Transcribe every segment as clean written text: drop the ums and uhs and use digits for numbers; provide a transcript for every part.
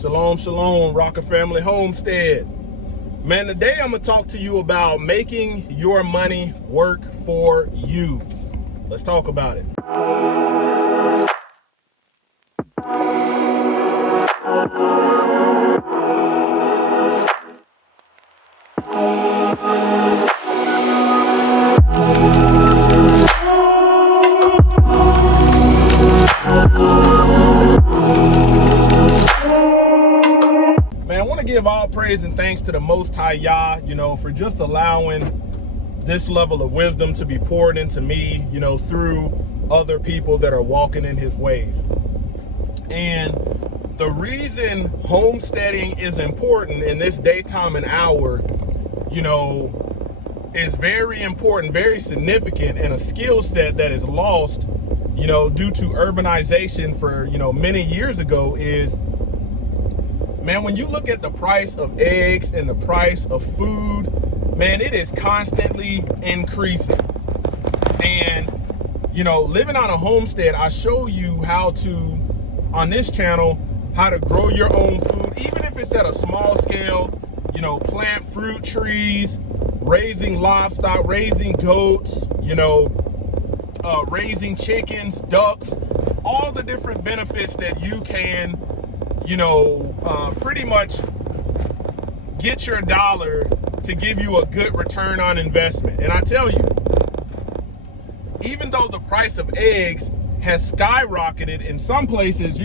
Shalom, shalom, Rocker Family Homestead. Man, today I'm gonna talk to you about making your money work for you. Let's talk about it. Man, I want to give all praise and thanks to the Most High Yah, for just allowing this level of wisdom to be poured into me, through other people that are walking in his ways. And the reason homesteading is important in this daytime and hour, is very important, very significant, and a skill set that is lost, due to urbanization for, many years ago is, man, when you look at the price of eggs and the price of food, man, it is constantly increasing. And, living on a homestead, I show you how to, on this channel, how to grow your own food, even if it's at a small scale, plant fruit trees, raising livestock, raising goats, raising chickens, ducks, all the different benefits that you can, pretty much get your dollar to give you a good return on investment. And I tell you, even though the price of eggs has skyrocketed in some places,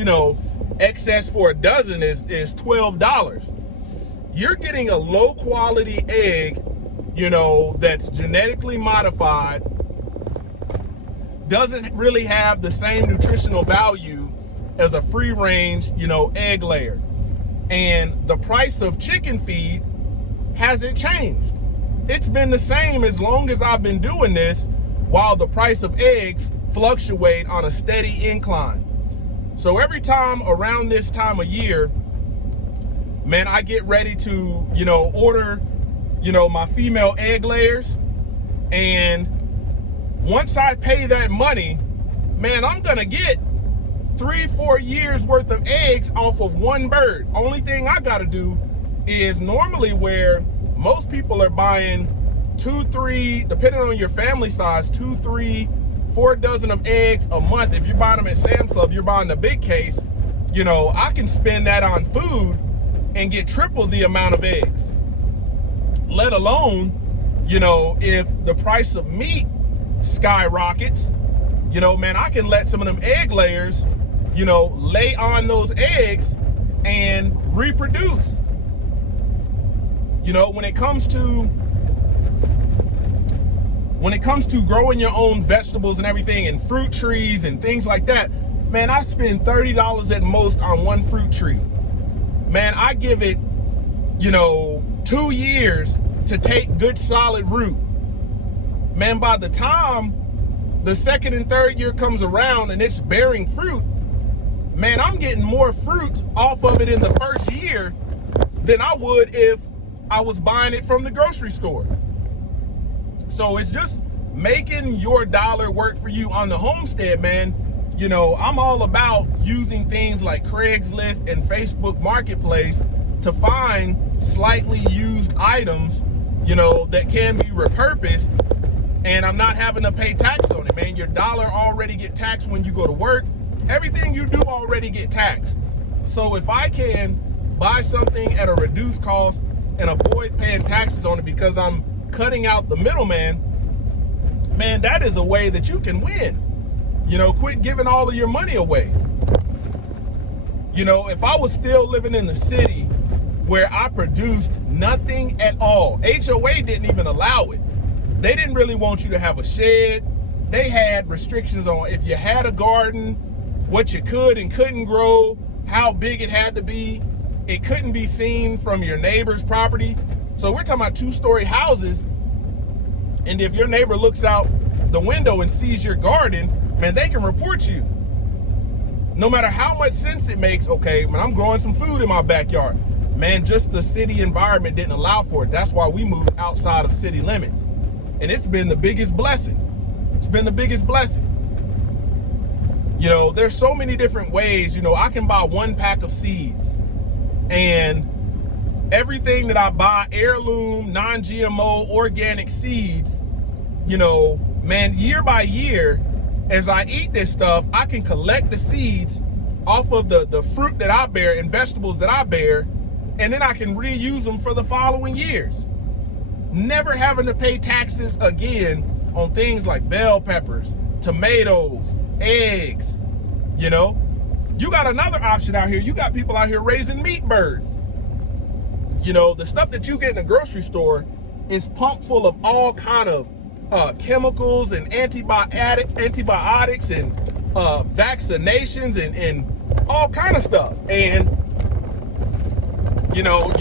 excess for a dozen is $12. You're getting a low quality egg, that's genetically modified, doesn't really have the same nutritional value as a free range, egg layer. And the price of chicken feed hasn't changed. It's been the same as long as I've been doing this, while the price of eggs fluctuate on a steady incline. So every time around this time of year, man, I get ready to, order, my female egg layers. And once I pay that money, man, I'm gonna get 3-4 years worth of eggs off of one bird. Only thing I gotta do is, normally where most people are buying 2-3, depending on your family size, 2-3, 4 dozen of eggs a month. If you're buying them at Sam's Club, you're buying the big case, I can spend that on food and get triple the amount of eggs. Let alone, if the price of meat skyrockets, man, I can let some of them egg layers, lay on those eggs and reproduce. When it comes to growing your own vegetables and everything, and fruit trees and things like that, man, I spend $30 at most on one fruit tree. Man, I give it, 2 years to take good solid root. Man, by the time the second and third year comes around and it's bearing fruit, man, I'm getting more fruit off of it in the first year than I would if I was buying it from the grocery store. So it's just making your dollar work for you on the homestead, man. I'm all about using things like Craigslist and Facebook Marketplace to find slightly used items, that can be repurposed, and I'm not having to pay tax on it, man. Your dollar already get taxed when you go to work. Everything you do already get taxed. So if I can buy something at a reduced cost and avoid paying taxes on it because I'm cutting out the middleman, man, that is a way that you can win. Quit giving all of your money away. If I was still living in the city where I produced nothing at all, HOA didn't even allow it. They didn't really want you to have a shed. They had restrictions on if you had a garden, what you could and couldn't grow, how big it had to be. It couldn't be seen from your neighbor's property. So we're talking about 2-story houses. And if your neighbor looks out the window and sees your garden, man, they can report you. No matter how much sense it makes, okay, when I'm growing some food in my backyard, man, just the city environment didn't allow for it. That's why we moved outside of city limits. And it's been the biggest blessing. It's been the biggest blessing. There's so many different ways. I can buy 1 pack of seeds And everything that I buy, heirloom, non-GMO, organic seeds, you know, man, year by year, as I eat this stuff, I can collect the seeds off of the fruit that I bear and vegetables that I bear, and then I can reuse them for the following years. Never having to pay taxes again on things like bell peppers, tomatoes, eggs, you know. You got another option out here. You got people out here raising meat birds. You know, the stuff that you get in the grocery store is pumped full of all kind of chemicals and antibiotics and vaccinations and all kind of stuff. And, you know,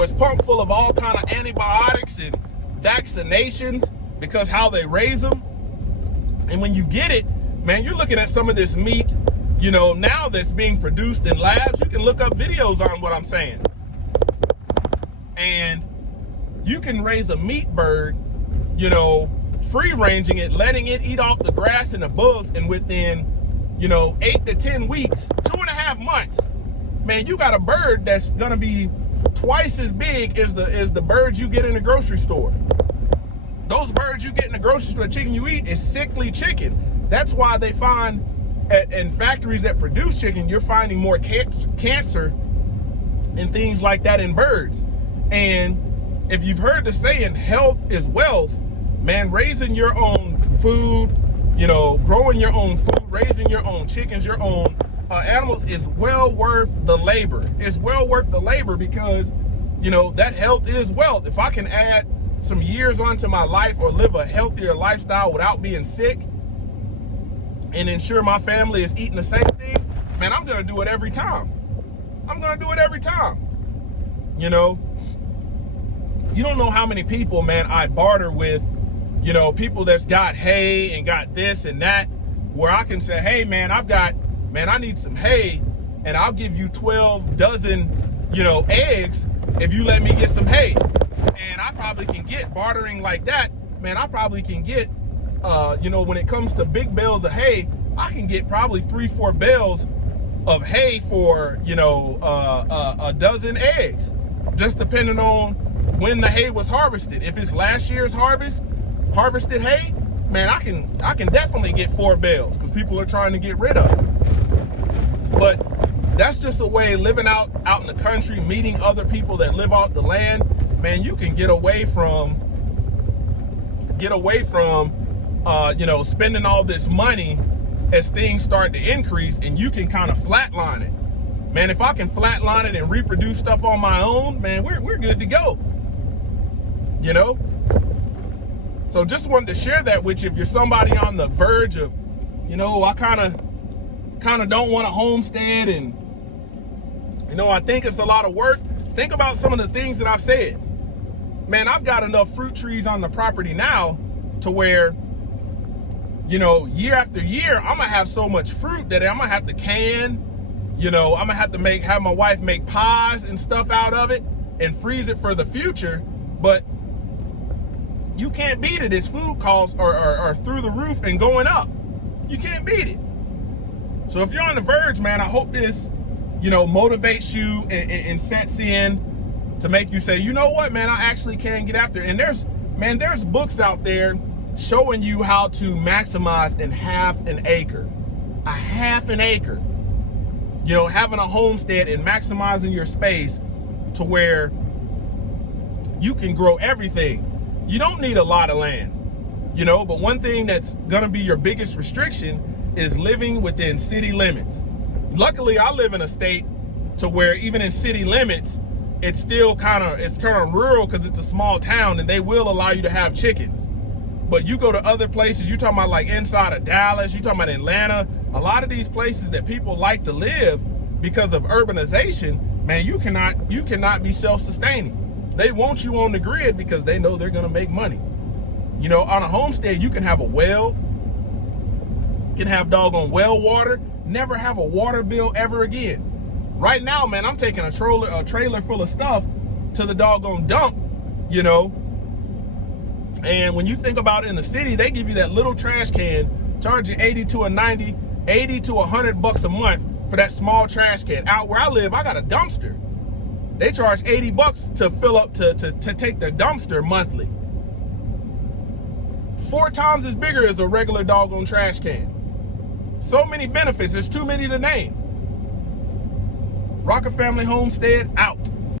it's pumped full of all kind of antibiotics and vaccinations because how they raise them. And when you get it, man, you're looking at some of this meat, you know, now that's being produced in labs. You can look up videos on what I'm saying. And you can raise a meat bird, you know, free ranging it, letting it eat off the grass and the bugs, and within, you know, 8 to 10 weeks, 2.5 months, man, you got a bird that's gonna be twice as big as the birds you get in the grocery store. Those birds you get in the grocery store, the chicken you eat, is sickly chicken. That's why they find in factories that produce chicken, you're finding more cancer and things like that in birds. And if you've heard the saying, health is wealth, man, raising your own food, you know, growing your own food, raising your own chickens, your own animals is well worth the labor. It's well worth the labor because, you know, that health is wealth. If I can add some years onto my life or live a healthier lifestyle without being sick and ensure my family is eating the same thing, man, I'm gonna do it every time. I'm gonna do it every time. You know, you don't know how many people, man, I barter with, you know, people that's got hay and got this and that, where I can say, hey, man, I need some hay, and I'll give you 12 dozen, you know, eggs if you let me get some hay. And I probably can get bartering like that, man, I probably can get, you know, when it comes to big bales of hay, I can get probably 3-4 bales of hay for, you know, a dozen eggs, just depending on when the hay was harvested. If it's last year's harvested hay, man, I can definitely get 4 bales because people are trying to get rid of it. But that's just a way, living out in the country, meeting other people that live off the land, man, you can get away from you know, spending all this money as things start to increase, and you can kind of flatline it. Man, if I can flatline it and reproduce stuff on my own, man, we're good to go. You know? So just wanted to share that with you. If you're somebody on the verge of, you know, I kind of don't want to homestead, and, you know, I think it's a lot of work. Think about some of the things that I've said. Man, I've got enough fruit trees on the property now to where, you know, year after year, I'm gonna have so much fruit that I'm gonna have to can, you know, I'm gonna have to have my wife make pies and stuff out of it and freeze it for the future. But you can't beat it. Its food costs are through the roof and going up. You can't beat it. So if you're on the verge, man, I hope this, you know, motivates you and sets in to make you say, you know what, man, I actually can get after it. And there's books out there showing you how to maximize in half an acre. A half an acre. You know, having a homestead and maximizing your space to where you can grow everything. You don't need a lot of land, you know, but one thing that's gonna be your biggest restriction is living within city limits. Luckily, I live in a state to where even in city limits, it's still kind of rural because it's a small town, and they will allow you to have chickens. But you go to other places, you're talking about like inside of Dallas, you're talking about Atlanta, a lot of these places that people like to live because of urbanization, man, you cannot be self-sustaining. They want you on the grid because they know they're gonna make money. You know, on a homestead, you can have a well, can have doggone well water, never have a water bill ever again. Right now, man, I'm taking a trailer full of stuff to the doggone dump, you know, And when you think about it, in the city, they give you that little trash can, charging 80 to 100 bucks a month for that small trash can. Out where I live, I got a dumpster. They charge 80 bucks to fill up, to take the dumpster monthly. 4 times as bigger as a regular doggone trash can. So many benefits, there's too many to name. Rocket Family Homestead out.